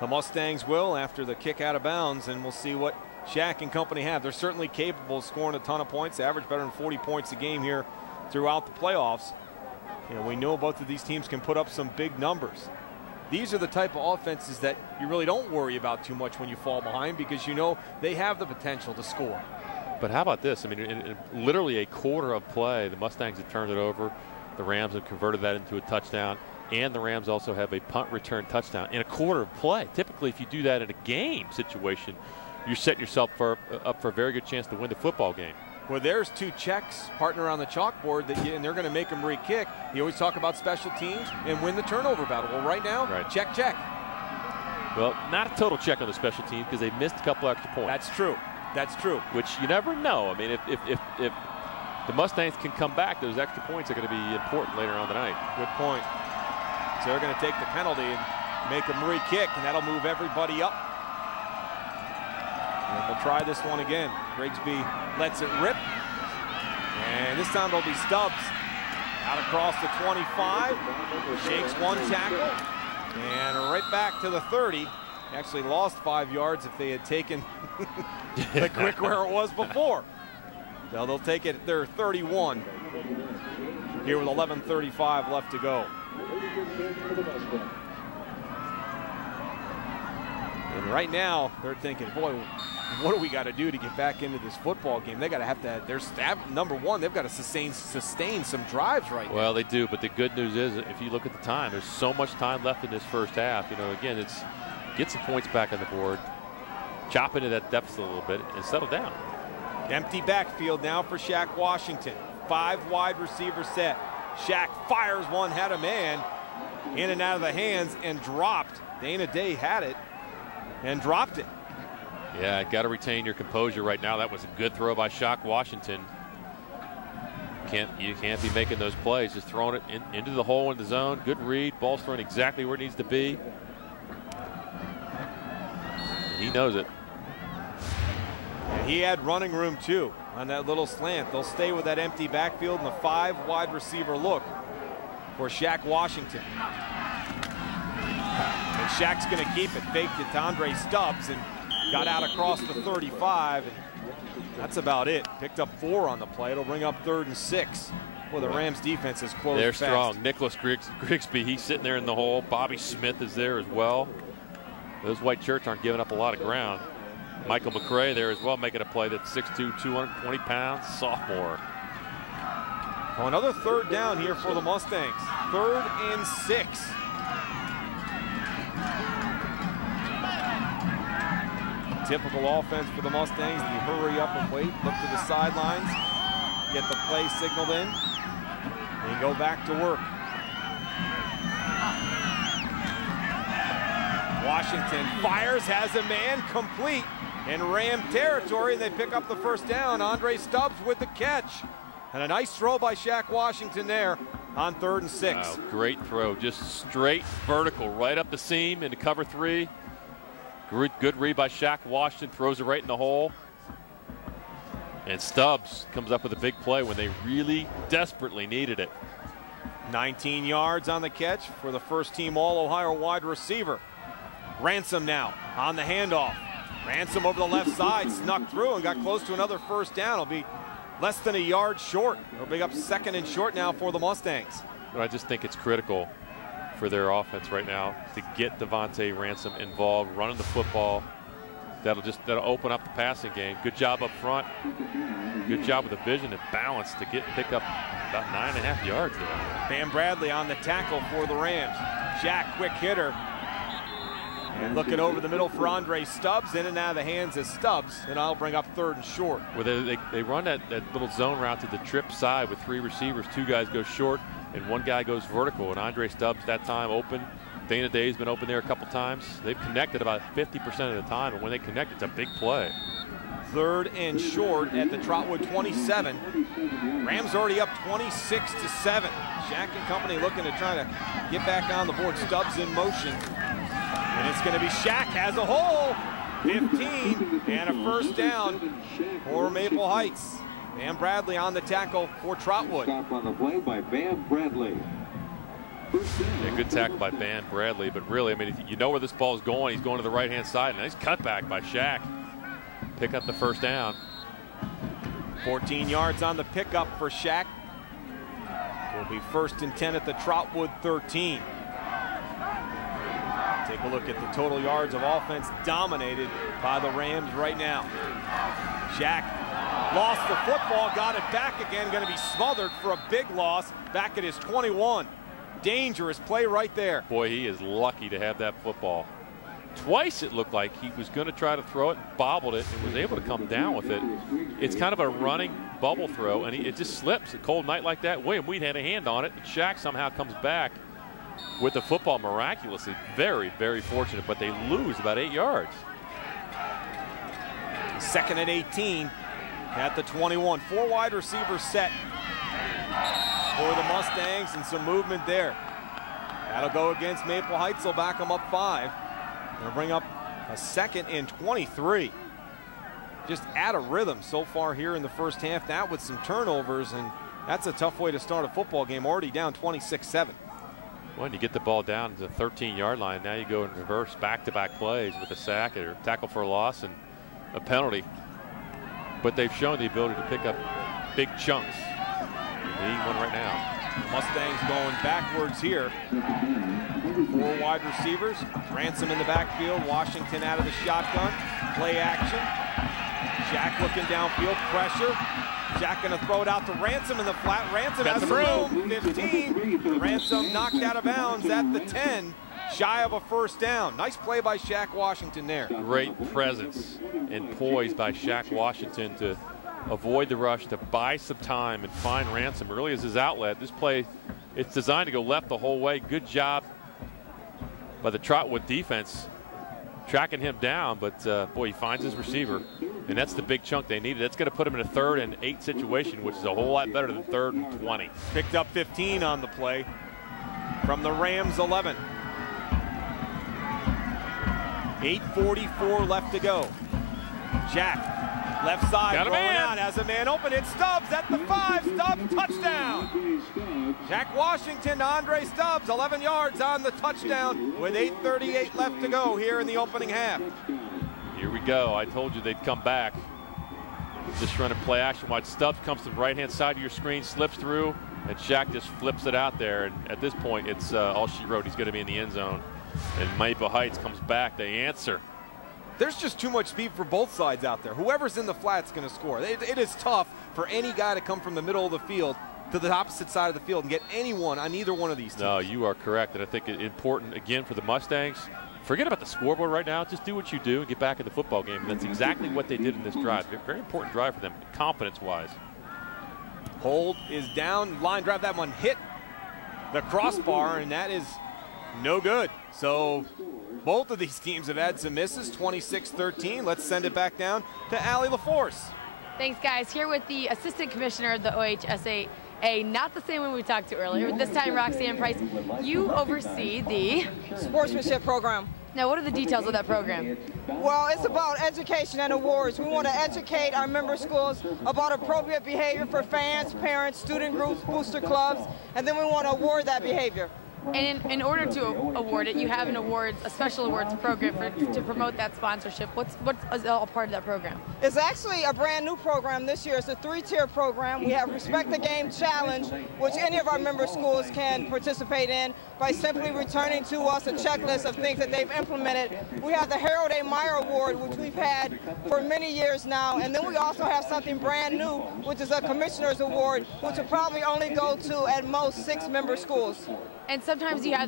The Mustangs will after the kick out of bounds, and we'll see what Shaq and company have. They're certainly capable of scoring a ton of points, average better than 40 points a game here throughout the playoffs. You know, we know both of these teams can put up some big numbers. These are the type of offenses that you really don't worry about too much when you fall behind, because you know they have the potential to score. But how about this? I mean, in literally a quarter of play, the Mustangs have turned it over. The Rams have converted that into a touchdown, and the Rams also have a punt return touchdown in a quarter of play. Typically, if you do that in a game situation, you're setting yourself up for a very good chance to win the football game. Well, there's two checks, partner, on the chalkboard, and they're going to make them re-kick. You always talk about special teams and win the turnover battle. Well, right now, check, check. Well, not a total check on the special teams because they missed a couple extra points. That's true. That's true. Which you never know. I mean, if the Mustangs can come back, those extra points are going to be important later on tonight. Good point. So they're going to take the penalty and make them re-kick, and that'll move everybody up. And we'll try this one again. Grigsby lets it rip. And this time it'll be Stubbs. Out across the 25. Shakes one tackle. And right back to the 30. Actually lost 5 yards if they had taken the quick where it was before. So they'll take it at their 31. Here with 11:35 left to go. And right now they're thinking, boy, what do we got to do to get back into this football game? They got to have their staff, number one, they've got to sustain some drives right now. Well, they do, but the good news is if you look at the time, there's so much time left in this first half. You know, again, it's get some points back on the board, chop into that deficit a little bit, and settle down. Empty backfield now for Shaq Washington. 5 wide receiver set. Shaq fires one, had a man in and out of the hands and dropped. Dana Day had it and dropped it. Yeah, got to retain your composure right now. That was a good throw by Shaq Washington. You can't be making those plays, just throwing it into the hole in the zone. Good read, ball's thrown exactly where it needs to be. He knows it. And he had running room too on that little slant. They'll stay with that empty backfield and the 5 wide receiver look for Shaq Washington. And Shaq's going to keep it. Faked it to Andre Stubbs and got out across the 35. And that's about it. Picked up 4 on the play. It'll bring up 3rd and 6. Well, the Rams defense is closed. They're fast. strong. Nicholas Grigsby, he's sitting there in the hole. Bobby Smith is there as well. Those white shirts aren't giving up a lot of ground. Michael McCray there as well, making a play that's 6'2", 220 pounds, sophomore. Oh, another 3rd down here for the Mustangs. 3rd and 6. Typical offense for the Mustangs. You hurry up and wait, look to the sidelines, get the play signaled in, and go back to work. Washington fires, has a man, complete in Ram territory. They pick up the 1st down. Andre Stubbs with the catch. And a nice throw by Shaq Washington there on 3rd and 6. Wow, great throw, just straight vertical, right up the seam into cover 3. Good read by Shaq Washington, throws it right in the hole. And Stubbs comes up with a big play when they really desperately needed it. 19 yards on the catch for the first-team All-Ohio wide receiver. Ransom now on the handoff. Ransom over the left side, snuck through and got close to another 1st down. It'll be less than a yard short. It'll bring up 2nd and short now for the Mustangs. But I just think it's critical for their offense right now to get Devontae Ransom involved, running the football. That'll open up the passing game. Good job up front. Good job with the vision and balance to pick up about 9.5 yards there. Bam Bradley on the tackle for the Rams. Shaq, quick hitter. And looking over the middle for Andre Stubbs, in and out of the hands of Stubbs, and I'll bring up 3rd and short. Well, they run that little zone route to the trip side with 3 receivers. 2 guys go short, and 1 guy goes vertical. And Andre Stubbs that time open. Dana Day's been open there a couple times. They've connected about 50% of the time, and when they connect, it's a big play. 3rd and short at the Trotwood 27. Rams already up 26-7. Shaq and company looking to try to get back on the board. Stubbs in motion. And it's going to be Shaq, has a hole, 15, and a 1st down for Maple Heights. Bam Bradley on the tackle for Trotwood. Stop on the play by Bam Bradley. Yeah, good tackle by Van Bradley, but really, I mean, you know where this ball is going. He's going to the right-hand side. Nice cutback by Shaq. Pick up the first down. 14 yards on the pickup for Shaq. Will be 1st and 10 at the Trotwood 13. Take a look at the total yards of offense dominated by the Rams right now. Shaq lost the football, got it back again, going to be smothered for a big loss back at his 21. Dangerous play right there. Boy, he is lucky to have that football. Twice it looked like he was going to try to throw it, bobbled it, and was able to come down with it. It's kind of a running bubble throw, and it just slips. A cold night like that, William Weed had a hand on it, and Shaq somehow comes back with the football miraculously. Very, very fortunate, but they lose about 8 yards. 2nd and 18 at the 21. 4 wide receivers set for the Mustangs, and some movement there. That'll go against Maple Heights. They'll back them up 5. They'll bring up a 2nd and 23. Just out of rhythm so far here in the first half. That with some turnovers, and that's a tough way to start a football game. Already down 26-7. When you get the ball down to the 13-yard line, now you go in reverse back-to-back plays with a sack or tackle for a loss and a penalty. But they've shown the ability to pick up big chunks. They need one right now. Mustangs going backwards here. 4 wide receivers. Ransom in the backfield. Washington out of the shotgun. Play action. Shaq looking downfield. Pressure. Shaq going to throw it out to Ransom in the flat. Ransom has some room. 15. Ransom knocked out of bounds at the 10. Shy of a first down. Nice play by Shaq Washington there. Great presence and poise by Shaq Washington to avoid the rush, to buy some time and find Ransom early as his outlet. This play, it's designed to go left the whole way. Good job by the Trotwood defense tracking him down, but boy, he finds his receiver, and that's the big chunk they needed. That's going to put him in a 3rd and 8 situation, which is a whole lot better than 3rd and 20. Picked up 15 on the play from the Rams 11. 8:44 left to go. Shaq. Left side, got a rolling man. out, has a man open. It's Stubbs at the 5. Stubbs, touchdown. Jack Washington to Andre Stubbs, 11 yards on the touchdown with 8:38 left to go here in the opening half. Here we go. I told you they'd come back. Just running play action. Watch Stubbs comes to the right-hand side of your screen, slips through, and Shaq just flips it out there. And at this point, it's all she wrote. He's going to be in the end zone. And Maple Heights comes back. They answer. There's just too much speed for both sides out there. Whoever's in the flat's going to score. It is tough for any guy to come from the middle of the field to the opposite side of the field and get anyone on either one of these teams. No, you are correct. And I think it's important, again, for the Mustangs, forget about the scoreboard right now. Just do what you do and get back in the football game. And that's exactly what they did in this drive. Very important drive for them, confidence-wise. Hold is down. Line drive. That one hit the crossbar, and that is no good. So both of these teams have had some misses. 26-13. Let's send it back down to Allie LaForce. Thanks, guys. Here with the assistant commissioner of the OHSAA, not the same one we talked to earlier. This time, Roxanne Price, you oversee the sportsmanship program. Now, what are the details of that program? Well, it's about education and awards. We want to educate our member schools about appropriate behavior for fans, parents, student groups, booster clubs, and then we want to award that behavior. And in order to award it, you have a special awards program to promote that sponsorship. What's all part of that program? It's actually a brand new program this year. It's a 3-tier program. We have Respect the Game Challenge, which any of our member schools can participate in by simply returning to us a checklist of things that they've implemented. We have the Harold A. Meyer Award, which we've had for many years now. And then we also have something brand new, which is a Commissioner's Award, which will probably only go to, at most, 6 member schools. And sometimes you have